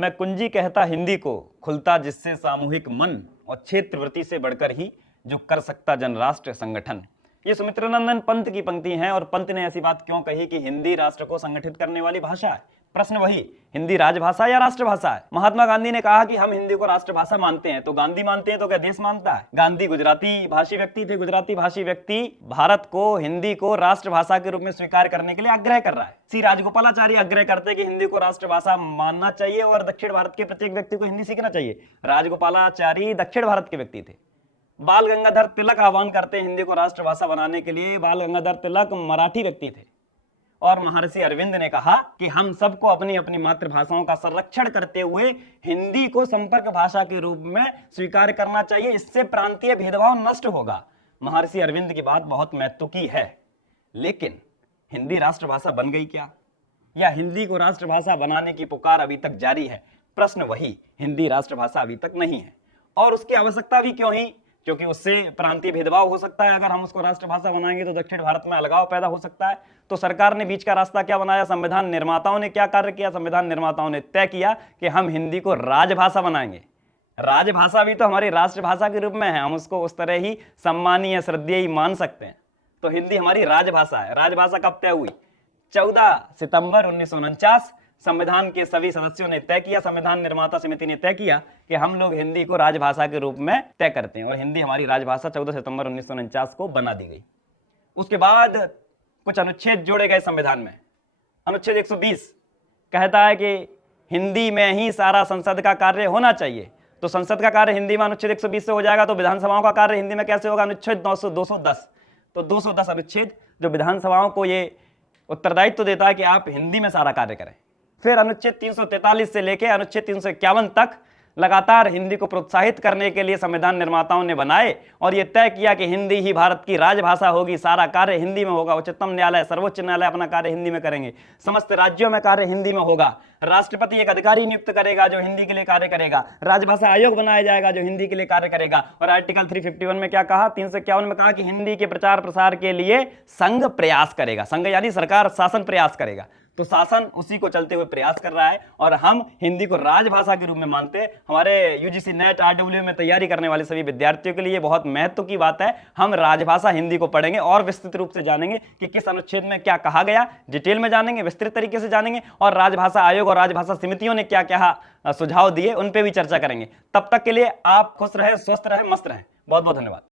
मैं कुंजी कहता हिंदी को, खुलता जिससे सामूहिक मन, और क्षेत्रवृत्ति से बढ़कर ही जो कर सकता जनराष्ट्र संगठन। ये सुमित्रानंदन पंत की पंक्ति हैं। और पंत ने ऐसी बात क्यों कही कि हिंदी राष्ट्र को संगठित करने वाली भाषा है? प्रश्न वही, हिंदी राजभाषा या राष्ट्रभाषा है? महात्मा गांधी ने कहा कि हम हिंदी को राष्ट्रभाषा मानते हैं, तो गांधी मानते हैं तो क्या देश मानता है? गांधी गुजराती भाषी व्यक्ति थे। गुजराती भाषी व्यक्ति भारत को, हिंदी को राष्ट्रभाषा के रूप में स्वीकार करने के लिए आग्रह कर रहा है। श्री राजगोपालाचारी आग्रह करते कि हिंदी को राष्ट्रभाषा मानना चाहिए और दक्षिण भारत के प्रत्येक व्यक्ति को हिंदी सीखना चाहिए। राजगोपालाचारी दक्षिण भारत के व्यक्ति थे। बाल गंगाधर तिलक आह्वान करते हैं हिंदी को राष्ट्रभाषा बनाने के लिए। बाल गंगाधर तिलक मराठी व्यक्ति थे। और महर्षि अरविंद ने कहा कि हम सबको अपनी अपनी मातृभाषाओं का संरक्षण करते हुए हिंदी को संपर्क भाषा के रूप में स्वीकार करना चाहिए, इससे प्रांतीय भेदभाव नष्ट होगा। महर्षि अरविंद की बात बहुत महत्व की है। लेकिन हिंदी राष्ट्रभाषा बन गई क्या, या हिंदी को राष्ट्रभाषा बनाने की पुकार अभी तक जारी है? प्रश्न वही, हिंदी राष्ट्रभाषा अभी तक नहीं है। और उसकी आवश्यकता भी क्यों ही? क्योंकि उससे प्रांतीय भेदभाव हो सकता है। अगर हम उसको राष्ट्रभाषा बनाएंगे तो दक्षिण भारत में अलगाव पैदा हो सकता है। तो सरकार ने बीच का रास्ता क्या बनाया? संविधान निर्माताओं ने क्या कार्य किया? संविधान निर्माताओं ने तय किया कि हम हिंदी को राजभाषा बनाएंगे। राजभाषा भी तो हमारी राष्ट्रभाषा के रूप में है, हम उसको उस तरह ही सम्मानीय श्रद्धेय मान सकते हैं। तो हिंदी हमारी राजभाषा है। राजभाषा कब तय हुई? 14 सितंबर 1949 संविधान के सभी सदस्यों ने तय किया, संविधान निर्माता समिति ने तय किया कि हम लोग हिंदी को राजभाषा के रूप में तय करते हैं। और हिंदी हमारी राजभाषा 14 सितंबर 1949 को बना दी गई। उसके बाद कुछ अनुच्छेद जोड़े गए संविधान में। अनुच्छेद 120 कहता है कि हिंदी में ही सारा संसद का कार्य होना चाहिए। तो संसद का कार्य हिंदी में अनुच्छेद 120 से हो जाएगा, तो विधानसभाओं का कार्य हिंदी में कैसे होगा? अनुच्छेद 210। तो 210 अनुच्छेद जो विधानसभाओं को ये उत्तरदायित्व तो देता है कि आप हिंदी में सारा कार्य करें। फिर अनुच्छेद 343 से लेकर अनुच्छेद 351 तक लगातार हिंदी को प्रोत्साहित करने के लिए संविधान निर्माताओं ने बनाए और यह तय किया कि हिंदी ही भारत की राजभाषा होगी, सारा कार्य हिंदी में होगा। उच्चतम न्यायालय, सर्वोच्च न्यायालय अपना कार्य हिंदी में करेंगे, समस्त राज्यों में कार्य हिंदी में होगा। राष्ट्रपति एक अधिकारी नियुक्त करेगा जो हिंदी के लिए कार्य करेगा। राजभाषा आयोग बनाया जाएगा जो हिंदी के लिए कार्य करेगा। और आर्टिकल 351 में क्या कहा? 351 में कहा कि हिंदी के प्रचार प्रसार के लिए संघ प्रयास करेगा। संघ यानी सरकार, शासन प्रयास करेगा। तो शासन उसी को चलते हुए प्रयास कर रहा है और हम हिंदी को राजभाषा के रूप में मानते हैं। हमारे यूजीसी नेट आरडब्ल्यू में तैयारी करने वाले सभी विद्यार्थियों के लिए बहुत महत्व की बात है। हम राजभाषा हिंदी को पढ़ेंगे और विस्तृत रूप से जानेंगे कि किस अनुच्छेद में क्या कहा गया, डिटेल में जानेंगे, विस्तृत तरीके से जानेंगे। और राजभाषा आयोग और राजभाषा समितियों ने क्या क्या सुझाव दिए उन पे भी चर्चा करेंगे। तब तक के लिए आप खुश रहे, स्वस्थ रहे, मस्त रहे। बहुत बहुत धन्यवाद।